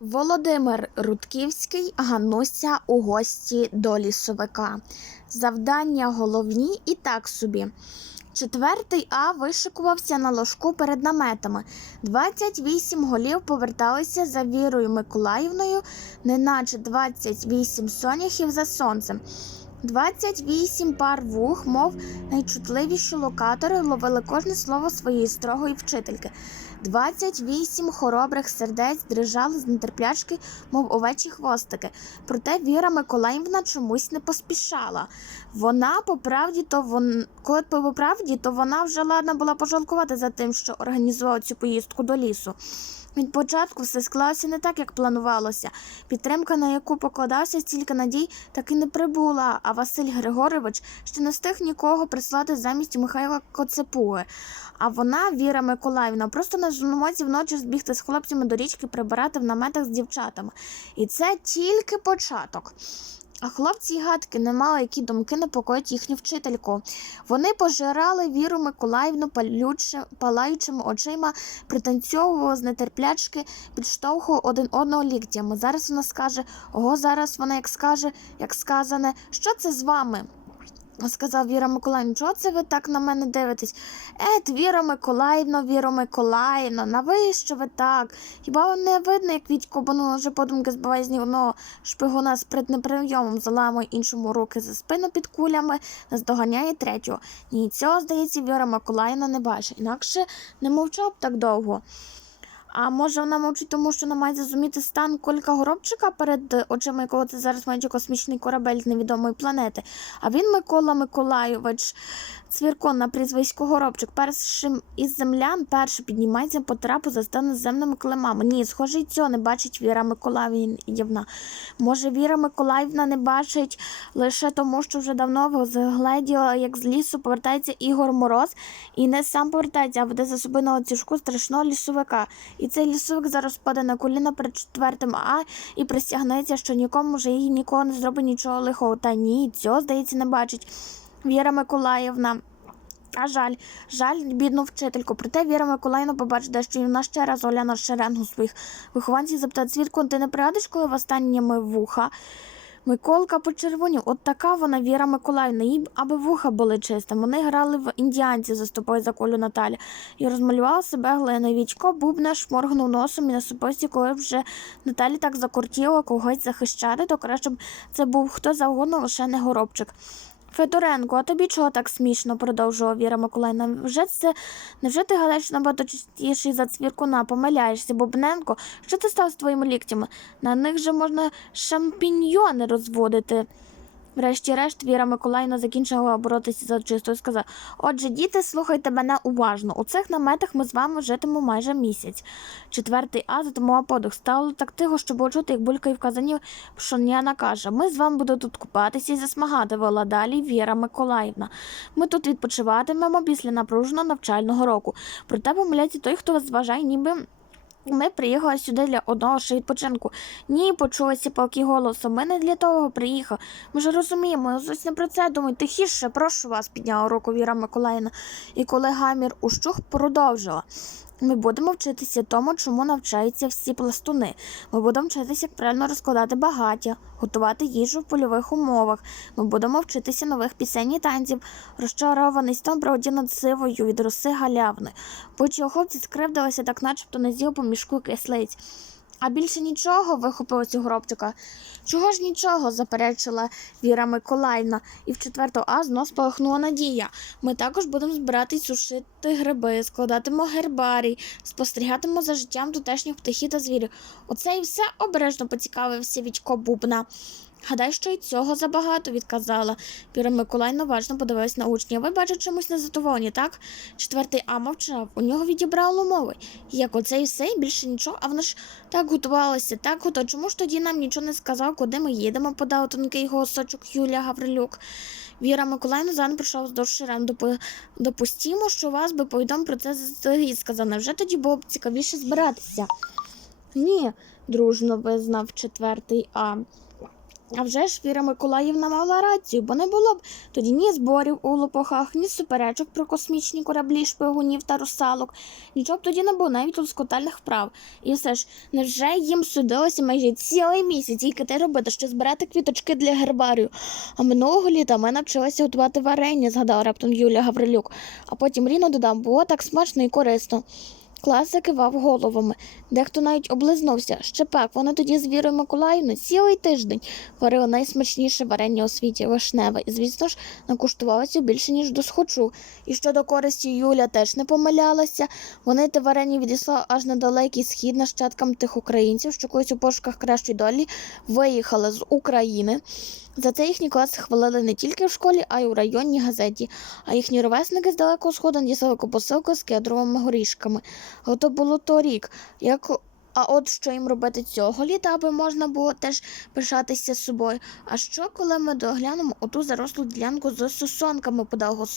Володимир Рудківський Гануся у гості до лісовика. Завдання головні і так собі. Четвертий А вишикувався на ложку перед наметами. 28 голів поверталися за Вірою Миколаївною, неначе 28 соняхів за сонцем. 28 пар вух, мов найчутливіші локатори, ловили кожне слово своєї строгої вчительки. 28 хоробрих сердець дрижали з нетерплячки, мов овечі хвостики. Проте Віра Миколаївна чомусь не поспішала. Вона по правді, то вон... коли по правді, то вона вже ладна була пожалкувати за тим, що організував цю поїздку до лісу. Від початку все склалося не так, як планувалося. Підтримка, на яку покладався стільки надій, так і не прибула. А Василь Григорович ще не встиг нікого прислати замість Михайла Коцепуги. А вона, Віра Миколаївна, просто на зумоці вночі збігти з хлопцями до річки прибирати в наметах з дівчатами. І це тільки початок. А хлопці й гадки не мали, які думки непокоїть їхню вчительку. Вони пожирали Віру Миколаївну палюче, палаючими очима, пританцьовували з нетерплячки, підштовхували один одного ліктями. Зараз вона скаже, ого, зараз вона як скаже, як сказане, що це з вами? Сказав Віра Миколаївна, чого це ви так на мене дивитесь? Ет, Віра Миколаївна, Віра Миколаївна, навіщо ви так? Хіба вам не видно, як Вітько Бонула вже подумки з одного шпигуна спритним прийомом, заламує іншому руки за спину під кулями, наздоганяє третього. Ні, цього, здається, Віра Миколаївна не бачить, інакше не мовчав так довго. А може вона мовчить, тому що вона має зрозуміти стан колька горобчика перед очима, якого це зараз майже космічний корабель з невідомої планети. А він Микола Миколайович, цвіркон на прізвисько горобчик, першим із землян перший піднімається по трапу за станоземними клемами. Ні, схоже, цього не бачить Віра Миколаївна. Може, Віра Миколаївна не бачить лише тому, що вже давно згледіла, як з лісу повертається Ігор Мороз, і не сам повертається, а веде за собою на оцюжку страшного лісовика. І цей лісовик зараз паде на коліна перед четвертим А і присягнеться, що нікому вже їй нікого не зробить нічого лихого. Та ні, цього, здається, не бачить Віра Миколаївна. А жаль, жаль, бідну вчительку. Проте Віра Миколаївна побачить і вона ще раз оглянула шеренгу своїх вихованців, запитає, Свідку, ти не пригадиш, коли востаннє ми вуха? Миколка почервонів, от така вона Віра Миколаївна, їй аби вуха були чистим. Вони грали в індіанці за ступою за колю Наталі і розмалювала себе глиною. Вічко бубна шморгнув носом і на супості, коли вже Наталі так закортіло когось захищати, то краще б це був хто завгодно, лише не горобчик. Федоренко, а тобі чого так смішно? продовжувала Віра Миколаївна. Вже це невже ти галеш набагато частіший за цвіркуна? Помиляєшся, Бубненко? Що ти став з твоїми ліктями? На них же можна шампіньйони розводити. Врешті-решт Віра Миколаївна закінчила боротися за чисто і сказала: Отже, діти, слухайте мене уважно. У цих наметах ми з вами житимемо майже місяць. Четвертий А затумував подих. Стало так тихо, щоб почути, як булькає в казані пшоняна каже: Ми з вами будемо тут купатися і засмагати, вела далі Віра Миколаївна. Ми тут відпочиватимемо після напруженого навчального року. Проте помиляється той, хто вас вважає, ніби. Ми приїхали сюди для одного ж відпочинку. Ні, почулися палки голосом. Ми не для того приїхали. Ми ж розуміємо, зовсім про це думаю. Тихіше, прошу вас, підняла руку Віра Миколаївна. І коли гамір ущух, продовжила. Ми будемо вчитися тому, чому навчаються всі пластуни. Ми будемо вчитися, як правильно розкладати багаття, готувати їжу в польових умовах. Ми будемо вчитися нових пісень і танців, розчарований стан броді над сивою від роси галявни. Бочі хлопці скривдилися так, начебто не з'їв по мішку кислиць. А більше нічого вихопила цього гробчика. Чого ж нічого, заперечила Віра Миколаївна, і в четверту А знов спалахнула надія. Ми також будемо збирати й сушити гриби, складатимо гербарій, спостерігатимо за життям тутешніх птахів та звірів. Оце і все обережно поцікавився Вітько Бубна. Гадай, що й цього забагато, відказала. Віра Миколаївна уважно подивилась на учня. Ви бачите чомусь незадоволені, так? Четвертий А мовчав. У нього відібрало мови. Як оце і все, і більше нічого, а вона ж так готувалася, так готова. Чому ж тоді нам нічого не сказав, куди ми їдемо, подав тонкий голосочок Юлія Гаврилюк. Віра Миколаївна зан прийшов вздовж ширем. Допу- Допустімо, що вас би повідом про це заздалегідь сказав. Невже тоді було б цікавіше збиратися? Ні, дружно визнав четвертий А. А вже ж Віра Миколаївна мала рацію, бо не було б тоді ні зборів у лопухах, ні суперечок про космічні кораблі, шпигунів та русалок. Нічого б тоді не було, навіть лоскотальних вправ. І все ж, невже їм судилося майже цілий місяць тільки те робити, що збирати квіточки для гербарію. А минулого літа ми навчилися готувати варення, згадала раптом Юлія Гаврилюк. А потім Ріно додав, було так смачно і корисно. Клас закивав головами. Дехто навіть облизнувся. Ще пак, вони тоді з Вірою Миколаївною цілий тиждень варили найсмачніше варення у світі вишневе. І, звісно ж, накуштувалося більше, ніж досхочу. І щодо користі Юля теж не помилялася. Вони те варення відіслали аж на далекий схід нащадкам тих українців, що колись у пошуках кращої долі виїхали з України. За це їхні класи хвалили не тільки в школі, а й у районній газеті. А їхні ровесники з далекого сходу надіслали посилку з кедровими горішками. То було торік. Як... А от що їм робити цього літа, аби можна було теж пишатися собою. А що, коли ми доглянемо оту зарослу ділянку з сосонками, подав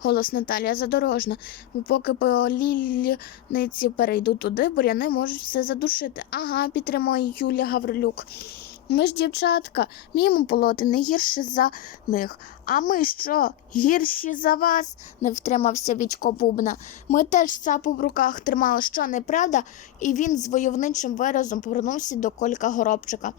голос Наталія Задорожна. Бо поки по лільниці перейдуть туди, буряни можуть все задушити. Ага, підтримує Юлія Гаврилюк. Ми ж, дівчатка, вміємо полоти не гірше за них. А ми що, гірші за вас? не втримався Вітько Бубна. Ми теж цапу в руках тримали, що неправда, і він з войовничим виразом повернувся до Колька Горобчика.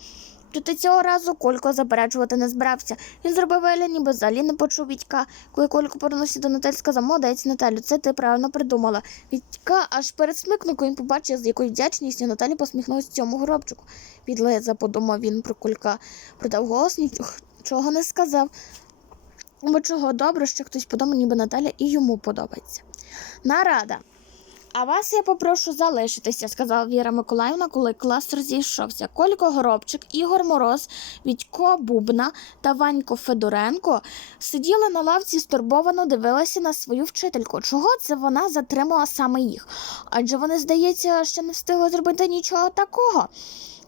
Проте цього разу Колько заперечувати не збирався. Він зробив вигляд, ніби взагалі не почув Вітька. Коли Колько повернувся до Наталь, сказав, молодець, Наталю, це ти правильно придумала. Вітька аж пересмикнув, коли він побачив, з якою вдячністю Наталі посміхнулася цьому горобчику. Підлиза, подумав він про Кулька. Продав голос, нічого не сказав. Бо чого добре, що хтось подумав, ніби Наталя і йому подобається. Нарада. А вас я попрошу залишитися, сказала Віра Миколаївна, коли клас розійшовся. Колько Горобчик, Ігор Мороз, Вітько Бубна та Ванько Федоренко сиділи на лавці стурбовано дивилися на свою вчительку. Чого це вона затримала саме їх? Адже вони, здається, ще не встигли зробити нічого такого.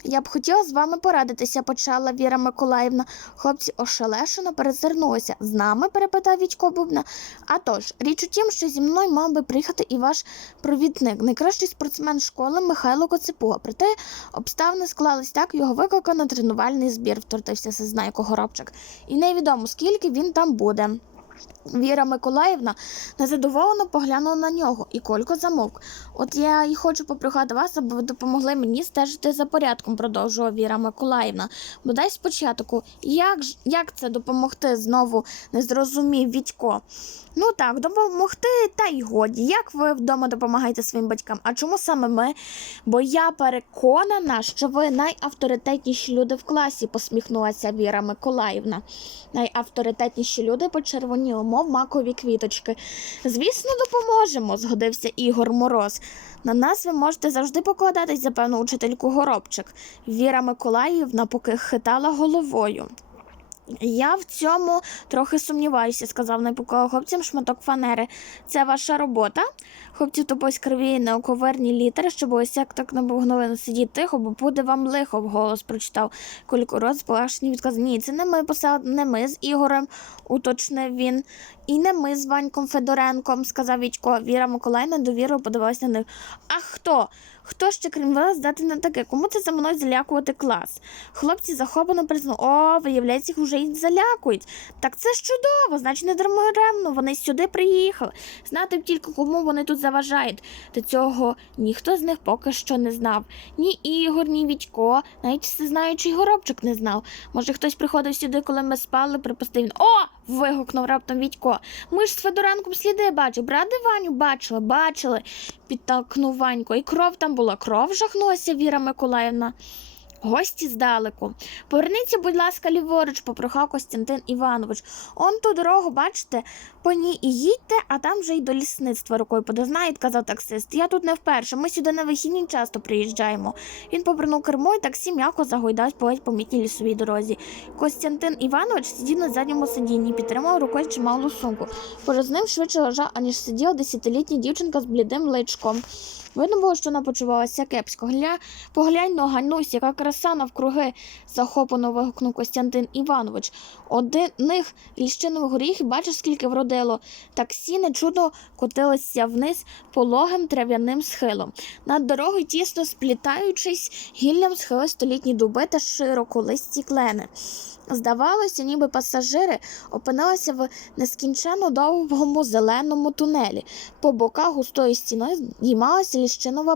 Я б хотіла з вами порадитися, почала Віра Миколаївна. Хлопці ошелешено перезирнулися. З нами? перепитав Вітько Бубна. А тож, річ у тім, що зі мною мав би приїхати і ваш провідник, найкращий спортсмен школи Михайло Коцепуга. Проте обставини склались так, його викликав на тренувальний збір, втрутився Всезнайко Горобчик. І невідомо, скільки він там буде. Віра Миколаївна незадоволено поглянула на нього, і Колько замовк. От я і хочу попрохати вас, аби ви допомогли мені стежити за порядком, продовжувала Віра Миколаївна. Бодай спочатку, як, ж- як це допомогти знову не зрозумів Вітько. Ну так, допомогти, та й годі. Як ви вдома допомагаєте своїм батькам? А чому саме ми? Бо я переконана, що ви найавторитетніші люди в класі, посміхнулася Віра Миколаївна. Найавторитетніші люди почервоніли, мов макові квіточки. Звісно, допоможемо, згодився Ігор Мороз. На нас ви можете завжди покладатись, запевнив учительку Горобчик. Віра Миколаївна поки хитала головою. Я в цьому трохи сумніваюся, сказав найпокоїв хлопцям шматок фанери. Це ваша робота? Хлопці тупо скриві науковерні літери, щоб ось як так набугнули сидіть тихо, бо буде вам лихо, вголос прочитав Колько роз полашні відказ. Ні, це не ми писали, не ми з Ігорем, уточнив він. І не ми з Ваньком Федоренком, сказав Вітько. Віра Миколаївна довірливо подивилась на них. А хто? Хто ще крім вас здати на таке? Кому це за мною залякувати клас? Хлопці захоплено признали, о, виявляється, їх вже й залякують. Так це ж чудово, значить не даремно, вони сюди приїхали. Знати б тільки, кому вони тут заважають. Та цього ніхто з них поки що не знав. Ні Ігор, ні Вітько, навіть всезнаючий горобчик не знав. Може, хтось приходив сюди, коли ми спали, припустив він. О! вигукнув раптом Вітько. Ми ж з Федоренком сліди бачили. Брати Ваню бачили, бачили, підтолкнув. І кров там була. Кров жахнулася Віра Миколаївна. Гості здалеку. Поверніться, будь ласка, ліворуч, попрохав Костянтин Іванович. Он ту дорогу, бачите, по ній і їдьте, а там вже й до лісництва рукою подознають, казав таксист. Я тут не вперше, ми сюди на вихідні часто приїжджаємо. Він повернув кермо і таксі м'яко загойдав по помітній лісовій дорозі. Костянтин Іванович сидів на задньому сидінні, підтримав рукою чималу сумку. Поряд з ним швидше лежав, аніж сиділа десятилітня дівчинка з блідим личком. Видно було, що вона почувалася кепсько. Гля... Поглянь но, Ганусь, яка краса навкруги, захоплено вигукнув Костянтин Іванович. Одних ліщинових горіхів, бачиш, скільки вродило. Так сіни чудо котилися вниз пологим трав'яним схилом. Над дорогою, тісно сплітаючись, гіллям схили столітні дуби та широколисті клени. Здавалося, ніби пасажири опинилися в нескінченно довгому зеленому тунелі. По боках густої стіною здіймалася ліщинова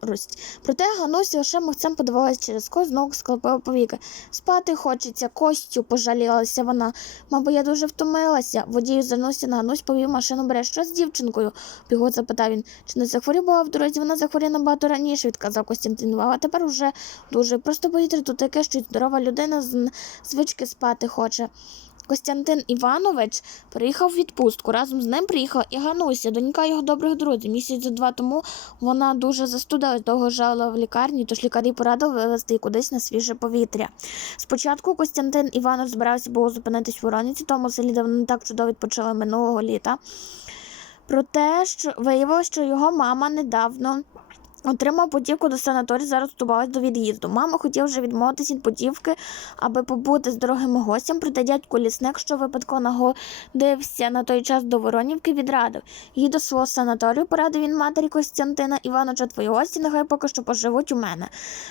папорость. Проте Гануся лише мовцем подивилася через кось, знову склепила повіки. Спати хочеться, костю, пожалілася вона. Мабуть, я дуже втомилася. Водій звернувся на Ганусь, повів машину бере. Що з дівчинкою? Бігот запитав він. Чи не захворіла в дорозі? Вона захворіла набагато раніше, відказав Костянтин Іван. А тепер уже дуже. Просто повітря тут таке, що здорова людина з звички спати хоче. Костянтин Іванович приїхав в відпустку. Разом з ним приїхала і Гануся, донька його добрих друзів. Місяць два тому вона дуже застудилась, довго жала в лікарні, тож лікарі порадили вивезти її кудись на свіже повітря. Спочатку Костянтин Іванович збирався було зупинитись в Ворониці, тому селі, де вони не так чудово відпочили минулого літа. Проте що виявилося, що його мама недавно отримав путівку до санаторію, зараз готувалась до від'їзду. Мама хотіла вже відмовитися від путівки, аби побути з дорогим гостям, проте дядько лісник, що випадково нагодився на той час до Воронівки, відрадив. Її до свого санаторію порадив він матері Костянтина Івановича, твої гості нехай поки що поживуть у мене.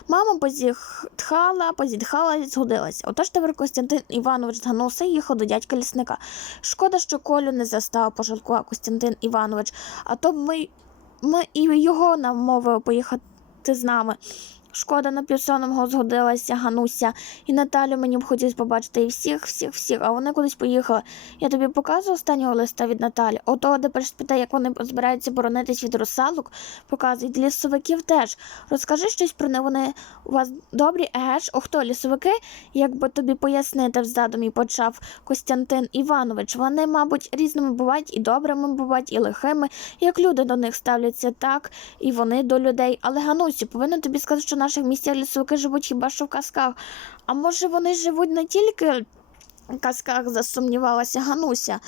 Мама позітхала, позітхала і згодилася. Отож тепер Костянтин Іванович зганувся і їхав до дядька лісника. Шкода, що Колю не застав, пожалкував Костянтин Іванович, а то б ми, ми і його намовили поїхати з нами. Шкода на напівсонного згодилася Гануся, і Наталю мені б хотілося побачити і всіх, всіх, всіх, а вони кудись поїхали. Я тобі показував останнього листа від Наталі. Ото, де перш спитай, як вони збираються боронитись від русалок, показують лісовиків теж. Розкажи щось про них, вони у вас добрі, еге ж? О, хто лісовики? Як би тобі пояснити в задумі почав Костянтин Іванович. Вони, мабуть, різними бувають і добрими бувають, і лихими. Як люди до них ставляться так, і вони до людей. Але Ганусю, повинна тобі сказати, що в наших місцях лісовики живуть хіба що в казках. А може вони живуть не тільки в казках, засумнівалася Гануся.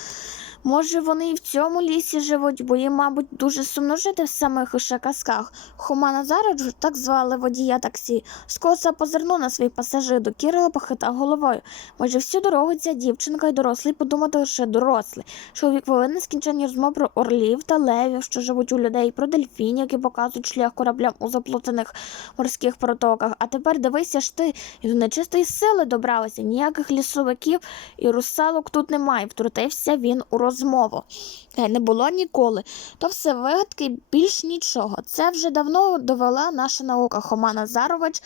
Може, вони і в цьому лісі живуть, бо їм, мабуть, дуже сумно жити в самих лише казках. Хома Назарович, так звали водія таксі, скоса позирнув на свій пасажир, до Кирила похитав головою. Може, всю дорогу ця дівчинка й дорослий подумати лише дорослий. Чоловік вели нескінченні розмови про орлів та левів, що живуть у людей, про дельфінів, які показують шлях кораблям у заплутаних морських протоках. А тепер дивися ж ти, і до нечистої сили добралися. Ніяких лісовиків і русалок тут немає. Втрутився він у розмову. Е, Не було ніколи. То все вигадки більш нічого. Це вже давно довела наша наука. Хома Назарович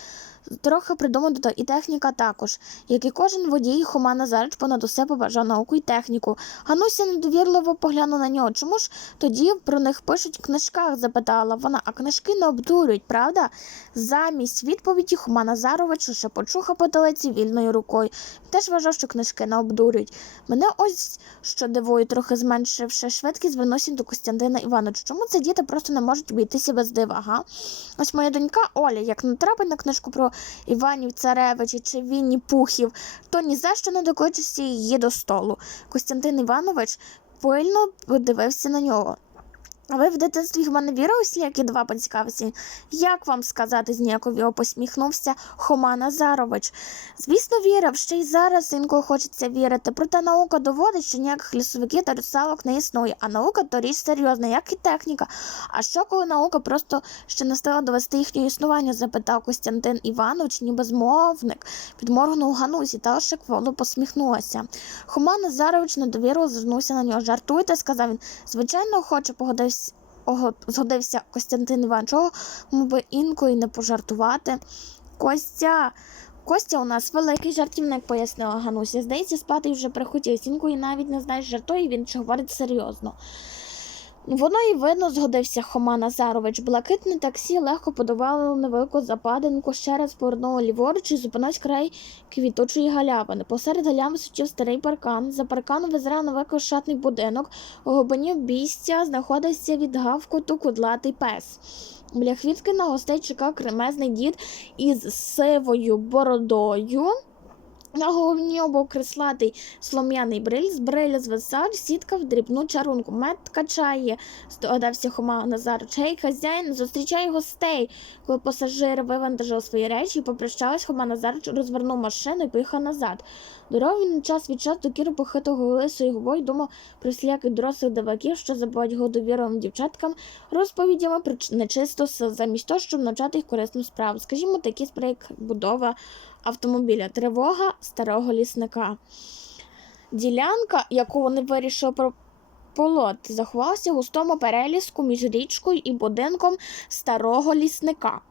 трохи того, і техніка також. Як і кожен водій, Хома Назарович понад усе побажав науку і техніку. Гануся недовірливо поглянула на нього. Чому ж тоді про них пишуть в книжках? запитала вона, а книжки не обдурюють, правда? Замість відповіді Хома Назарович лише почуха по телеці вільною рукою. Теж вважав, що книжки не обдурюють. Мене ось що дивує, трохи зменшивши швидкість, звернувся до Костянтина Івановича. Чому це діти просто не можуть обійтися без дива? Ага? Ось моя донька Оля, як натрапить на книжку про Іванів Царевичі чи Вінні Пухів, то ні за що не докочишся її до столу. Костянтин Іванович пильно подивився на нього. А ви в дитинстві в мене вірили у сліякі два поцікавився? Як вам сказати, зніяковіло посміхнувся Хома Назарович. Звісно, вірив, ще й зараз інколи хочеться вірити. Проте наука доводить, що ніяких лісовиків та русалок не існує, а наука то річ серйозна, як і техніка. А що, коли наука просто ще не стала довести їхнє існування? запитав Костянтин Іванович, ніби змовник, підморгнув Ганусі та лише кволо посміхнулася. Хома Назарович недовірливо звернувся на нього. Жартуйте, сказав він. Звичайно, хоче погодився. Згодився Костянтин Іванчого, чого би інколи не пожартувати. Костя, Костя у нас великий жартівник, пояснила Гануся. Здається, спати вже прихотів. Інколи навіть не знаєш, жартує він чи говорить серйозно. Воно і видно, згодився Хома Назарович. Блакитне таксі легко подавало невелику западинку, ще раз повернуло ліворуч і зупинилось край квітучої галявини. Посеред галяви височив старий паркан. За парканом визирав невеликий шатний будинок. У глибині обійстя знаходився від гавкоту кудлатий пес. Біля хвітки на гостей чекав кремезний дід із сивою бородою. На головні був крислатий слом'яний бриль, з бриля звисав сітка в дрібну чарунку. Мед качає, здогадався Хома Назар. Чей хазяїн зустрічає гостей. Коли пасажир вивантажив свої речі і попрощались, Хома Назар розвернув машину і поїхав назад. Дорогу він час від часу докіру похитого лисою губою думав про всіляких дорослих диваків, що забувають його довірливим дівчаткам, розповідями про нечисту замість того, щоб навчати їх корисним справам. Скажімо, такі справи, як будова автомобіля, тривога старого лісника. Ділянка, яку вони вирішили прополоти, заховалася в густому переліску між річкою і будинком старого лісника.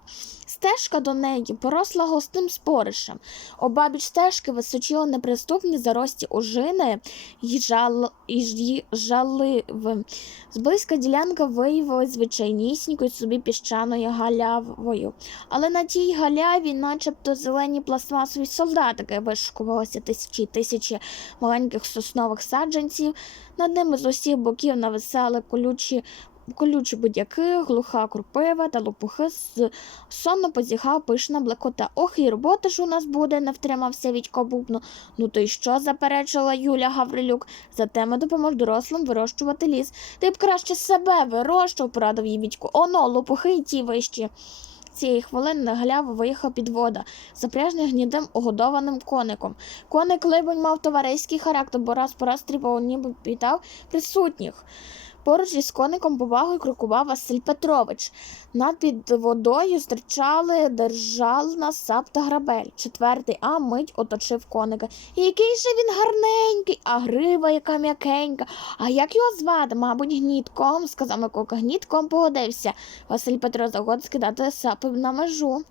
Стежка до неї поросла густим споришем. Обабіч стежки височили неприступні зарості ожини й жал... й жаливи. Зблизька ділянка виявилась звичайнісінькою собі піщаною галявою. Але на тій галяві, начебто зелені пластмасові солдатики, вишукувалися тисячі тисячі маленьких соснових саджанців. Над ними з усіх боків нависали колючі. Колючі будяки, глуха курпива та лопухи з сонно позіхав пишна блекота. Ох, і роботи ж у нас буде, не втримався Вітько Бубну. Ну то й що, заперечила Юля Гаврилюк. Зате ми допомож дорослим вирощувати ліс. Ти б краще себе вирощував, порадив їй Вітько. Оно, лопухи й ті вищі. Цієї хвилини на галяву виїхав підвода, запряжний гнідим угодованим коником. Коник, либонь, мав товариський характер, бо раз по раз тріпав, ніби вітав присутніх. Поруч із коником повагою крокував Василь Петрович. Над під водою стирчали держална сап та грабель. Четвертий А мить оточив коника. Який же він гарненький, а грива яка м'якенька. А як його звати? Мабуть, гнітком, сказав Миколка. Гнітком погодився. Василь Петро загод скидати сапи на межу.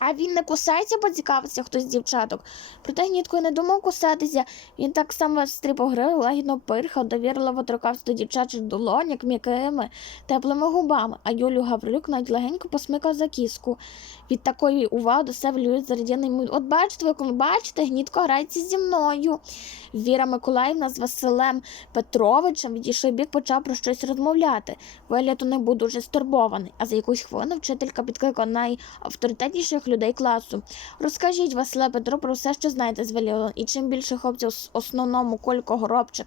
А він не кусається, поцікавився хтось з дівчаток. Проте гнітко не думав кусатися. Він так само стріпав гри, лагідно пирхав, довірливо торкався до дівчачих долонь, м'якими, теплими губами, а Юлю Гаврилюк навіть легенько посмикав за кіску. Від такої уваги до себе Люїд зарядяний муть. От бачите, ви коли бачите, гнітко грається зі мною. Віра Миколаївна з Василем Петровичем відійшов бік, почав про щось розмовляти. Вигляд у них був дуже стурбований, а за якусь хвилину вчителька підкликала найавторитетніших людей класу. Розкажіть, Василе Петро, про все, що знаєте, звеліло, і чим більше хлопців з основному Колько Горобчик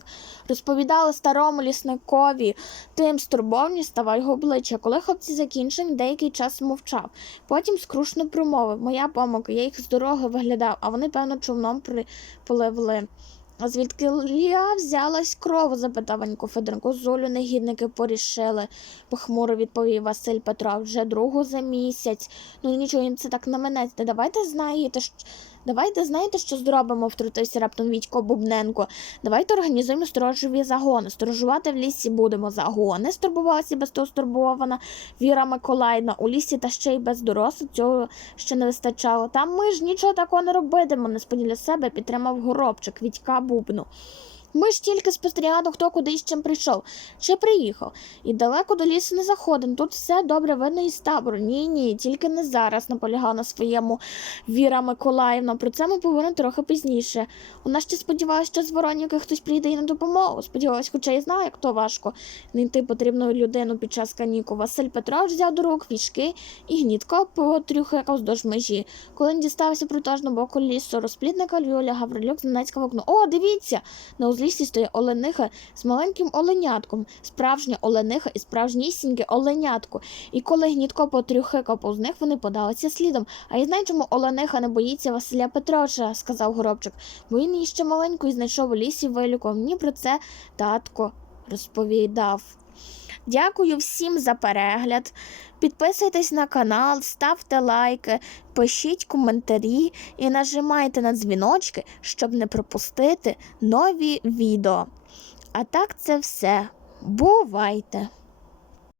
розповідали старому лісникові, тим стурбовні ставав його обличчя. Коли хлопці закінчили, деякий час мовчав. Потім скрушно промовив Моя помилка, я їх з дороги виглядав, а вони, певно, човном припливли. Звідки я взялась кров? запитав Ванько Федоренко. Золю негідники порішили, похмуро відповів Василь Петро. Вже другу за місяць. Ну нічого, це так наменеться. Давайте знаєте. Давайте знаєте, що зробимо, втрутився раптом Вітько Бубненко. Давайте організуємо сторожові загони. Сторожувати в лісі будемо загони. Стурбувалася без того стурбована Віра Миколаївна. У лісі та ще й без дорослих цього ще не вистачало. Там ми ж нічого такого не робитимо, не для себе підтримав горобчик Вітька Бубну. Ми ж тільки спостерігали, хто куди з чим прийшов, чи приїхав. І далеко до лісу не заходимо. Тут все добре видно із табору. Ні, ні, тільки не зараз наполягав на своєму Віра Миколаївна. Про це ми поговоримо трохи пізніше. Вона ще сподівалася, що з Вороніки хтось прийде їй на допомогу. Сподівалась, хоча й знає, як то важко знайти потрібну людину під час канікул. Василь Петрович взяв до рук вішки і гнітко потрюхикав вздовж межі. Коли він дістався протяжного боку лісу, розплідника Юля Гаврилюк зненацька в окно. О, дивіться! На узліссі стоїть олениха з маленьким оленятком, справжня олениха і справжнісіньке оленятко. І коли гнітко потрюхикав повз них, вони подалися слідом. А я знаю, чому олениха не боїться Василя Петровича, сказав горобчик, бо він її ще маленьку і знайшов у лісі вилікував. Мені про це татко розповідав. Дякую всім за перегляд. Підписуйтесь на канал, ставте лайки, пишіть коментарі і нажимайте на дзвіночки, щоб не пропустити нові відео. А так це все. Бувайте!